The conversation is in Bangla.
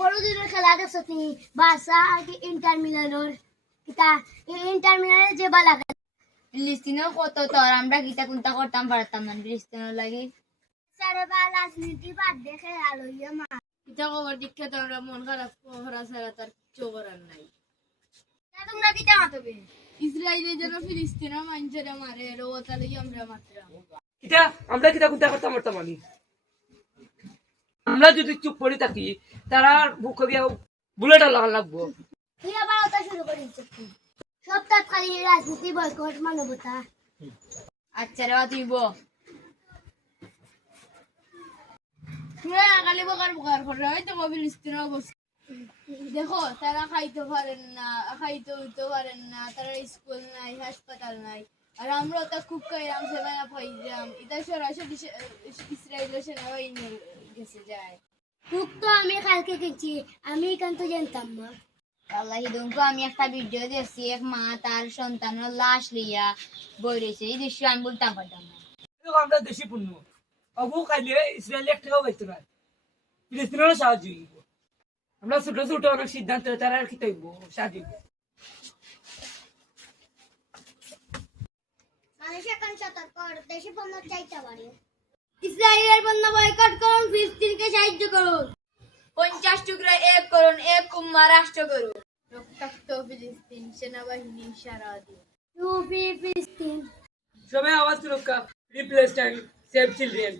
বড়দিনের খেলা দেখছো তুমি বাসা ইন্টার মিলানোর কিতা ইন্টার মিলানের যে বালা ফিলিস্তিনের কত তোর আমরা কিতা কোনটা করতাম পারতাম না ফিলিস্তিনের লাগি সারে বা রাজনীতি বাদ দেখে আলোইয়া মা এটা খবর দীক্ষা তোমরা মন খারাপ করা ছাড়া তার কিছু করার নাই। তোমরা কিতা মাতবে ইসরায়েলের জন্য ফিলিস্তিনের মানুষেরা মারে এর ও তাহলে আমরা মারতাম। কিতা আমরা কিতা কোনটা করতাম পারতাম আমি আমরা যদি চুপ করে থাকি তারা বুক দিয়া বুলেটা লাগান লাগবো। তুই আবার ওটা শুরু করেছিস সপ্তাহ খালি রাজনীতি বয়কট মানবতা আচ্ছা রে তুই বো তুমি আগালি বকার করে হয়তো ফিলিস্তিনের অবস্থা দেখো তারা খাইতে পারেন না খাইতে উঠতে পারেন না তারা স্কুল নাই হাসপাতাল নাই আর আমরা তো খুব খাইলাম সেখানে পাইলাম এটা সরাসরি ইসরায়েলের সেনাবাহিনীর গেছে যায়। খুব তো আমি কালকে গেছি আমি এখান তো জানতাম না আল্লাহ হিদুমকে আমি একটা ভিডিও দেখছি এক মা তার সন্তানের লাশ লইয়া বই রয়েছে এই দৃশ্য আমি বলতাম পারতাম না। আমরা দেশি পণ্য অবু খাইলে ইসরায়েলি এক টাকাও পাইতো না ফিলিস্তিনেরও সাহায্য হইব। আমরা ছোট ছোট অনেক সিদ্ধান্ত তারা আর কি তৈব সাহায্য হইব। মানুষ এখন সতর্ক দেশে পণ্য চাইতে পারে ইসরায়েলের পণ্য বয়কট করুন ফিলিস্তিনকে সাহায্য করুন 50 টুকরা এক করুন এক উম্মা রাষ্ট্র করুন রক্তাক্ত ফিলিস্তিন সেনাবাহিনী সারা দিন টু ফিলিস্তিন সবাই আওয়াজ সুরক্ষা রিপ্লেস টাইম সেভ চিলড্রেন